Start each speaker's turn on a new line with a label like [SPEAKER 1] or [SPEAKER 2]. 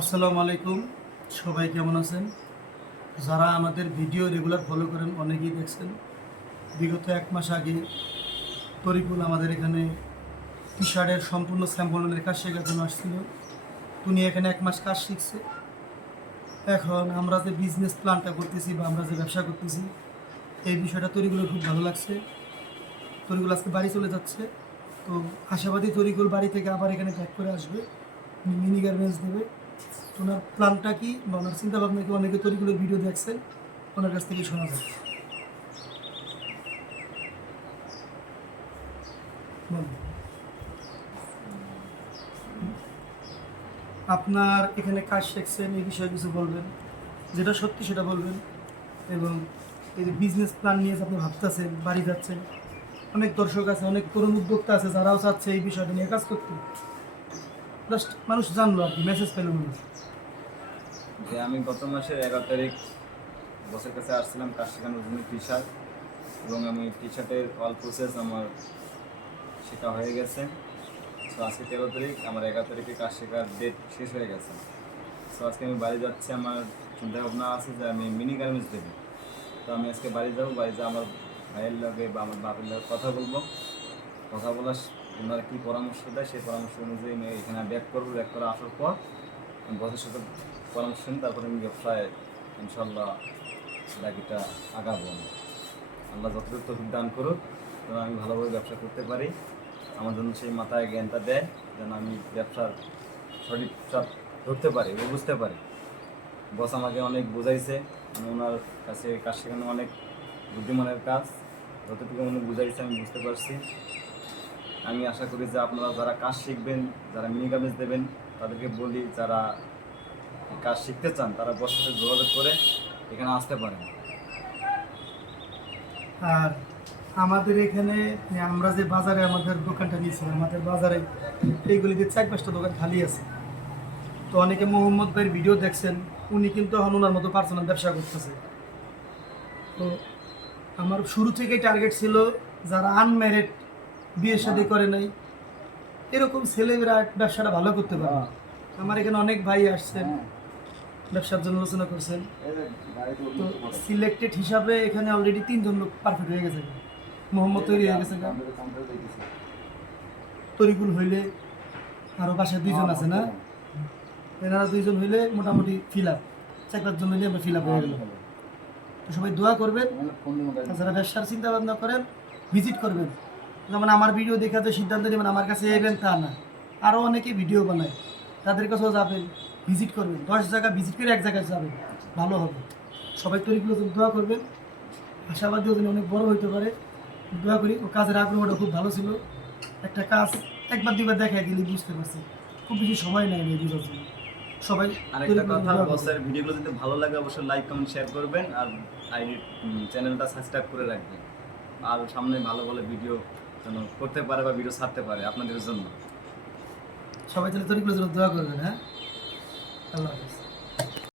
[SPEAKER 1] আসসালামু আলাইকুম। সবাই কেমন আছেন? যারা আমাদের ভিডিও রেগুলার ফলো করেন, অনেকেই দেখছেন। বিগত এক মাস আগে তরিকুল আমাদের এখানে টি শার্টের সম্পূর্ণ স্যাম্পলের কাজ শেখার জন্য আসছিল। উনি এখানে এক মাস কাজ শিখছে। এখন আমরা যে বিজনেস প্ল্যানটা করতেছি বা আমরা যে ব্যবসা করতেছি, এই বিষয়টা তরিগুলো খুব ভালো লাগছে। তরিগুল আজকে বাড়ি চলে যাচ্ছে। তো আশাবাদী তরিকুল বাড়ি থেকে আবার এখানে ব্যাক করে আসবে। মিনি গার্মেন্টস দেবে। ওনার প্ল্যানটা কি? বা ওনার চিন্তা ভাবনা কি অনেকে তরিকুলের ভিডিও দেখছেন? ওনার কাছ থেকে শোনা যায় আপনার এখানে কাজ শিখছেন এই বিষয়ে কিছু বলবেন? যেটা সত্যি সেটা বলবেন। এবং এই যে বিজনেস প্ল্যান নিয়ে আপনি ভাবতেছেন, বাড়ি যাচ্ছেন, অনেক দর্শক আছে, অনেক তরুণ উদ্যোক্তা আছে, যারাও চাচ্ছে এই বিষয়টা নিয়ে কাজ করতে। জাস্ট মানুষ জানলো আর কি মেসেজ পেল মানুষ
[SPEAKER 2] যে আমি গত মাসের এগারো তারিখ বসের কাছে আসছিলাম কাজ শেখানোর জন্য টি শার্ট এবং আমি টি শার্টের অল প্রসেস আমার শেখা হয়ে গেছে। তো আজকে তেরো তারিখ, আমার এগারো তারিখে কাজ শেখার ডেট শেষ হয়ে গেছে। তো আজকে আমি বাড়ি যাচ্ছি, আমার চিন্তা ভাবনা আছে যে আমি মিনি গার্মেন্টস দেবো। তো আমি আজকে বাড়ি যাব, বাড়ি যা আমার ভাইয়ের লগে বা আমার বাপের লগে কথা বলব। কথা বলার ওনারা কী পরামর্শ দেয়, সেই পরামর্শ অনুযায়ী আমি এখানে ব্যাক করব। ব্যাক করে আসার পর বসের সাথে পরামর্শ নিই, তারপরে আমি ব্যবসায় ইনশাল্লাহ বাকিটা আগাবো। আমি আল্লাহ যতটুকু তফিক দান করুক, যেন আমি ভালোভাবে ব্যবসা করতে পারি। আমার জন্য সেই মাথায় জ্ঞানটা দেয়, যেন আমি ব্যবসার সঠিক চাপ ধরতে পারি এবং বুঝতে পারি। বস আমাকে অনেক বোঝাইছে, আমি ওনার কাছে কাজ শেখানো অনেক বুদ্ধিমানের কাজ, যতটুকু উনি বুঝাইছে আমি বুঝতে পারছি। আমি আশা করি যে আপনারা যারা কাজ শিখবেন, যারা মিনি গার্মেন্টস দেবেন, তাদেরকে বলি যারা কাজ শিখতে চান, তারা সাথে যোগাযোগ করে এখানে আসতে পারেন।
[SPEAKER 1] আর আমাদের এখানে, আমরা যে বাজারে আমাদের দোকানটা নিয়েছি আমাদের বাজারে এইগুলিতে চার পাঁচটা দোকান খালি আছে। তো অনেকে মোহাম্মদ ভাইয়ের ভিডিও দেখছেন, উনি কিন্তু এখন ওনার মতো পার্সোনাল ব্যবসা করতেছে। তো আমার শুরু থেকেই টার্গেট ছিল যারা আনম্যারিড বিয়ে শাদী করে নাই। এরকম ছেলেমেয়েরা ব্যবসাটা ভালো করতে পারে। আমার এখানে অনেক ভাই আসছেন ব্যবসার জন্য আলোচনা করছেন। তো সিলেক্টেড হিসাবে এখানে অলরেডি তিনজন লোক পারফেক্ট হয়ে গেছে। মোহাম্মদ তৈরি হয়ে গেছে। তরিকুল হইলে আরও পাশে দুইজন আছে না? এনারা দুইজন হইলে মোটামুটি ফিল আপ চার পাঁচজন হইলে আমরা ফিল আপ হয়ে গেল তো সবাই দোয়া করবেন। যারা ব্যবসার চিন্তা ভাবনা করেন ভিজিট করবেন। যেমন আমার ভিডিও দেখে তো সিদ্ধান্ত নেবেন আমার কাছে এবেন তা না। আরও অনেকে ভিডিও বানায়। তাদের কাছেও যাবেন ভিজিট করবেন। দশ জায়গা ভিজিট করে এক জায়গায় যাবেন। ভালো হবে। সবাই তৈরিগুলো দোয়া করবেন। আশাবাদী ওদের অনেক বড় হইতে পারে। দোয়া করি ও কাজের আগ্রহটা খুব ভালো ছিল। একটা কাজ একবার দুবার দেখাই দিলে বুঝতে পারছি। খুব বেশি সময় নেয় এই বুঝার জন্য। সবাই
[SPEAKER 2] আরেকটা কথা বসের ভিডিওগুলো যদি ভালো লাগে অবশ্যই লাইক কমেন্ট শেয়ার করবেন। আর আইডি চ্যানেলটা সাবস্ক্রাইব করে রাখবেন। আর সামনে ভালো ভালো ভিডিও যেন করতে পারে বা ভিডিও ছাড়তে পারে আপনাদের জন্য।
[SPEAKER 1] সবাই তাহলে তরিকুলের জন্য দোয়া করবেন হ্যাঁ? আল্লাহ হাফিজ।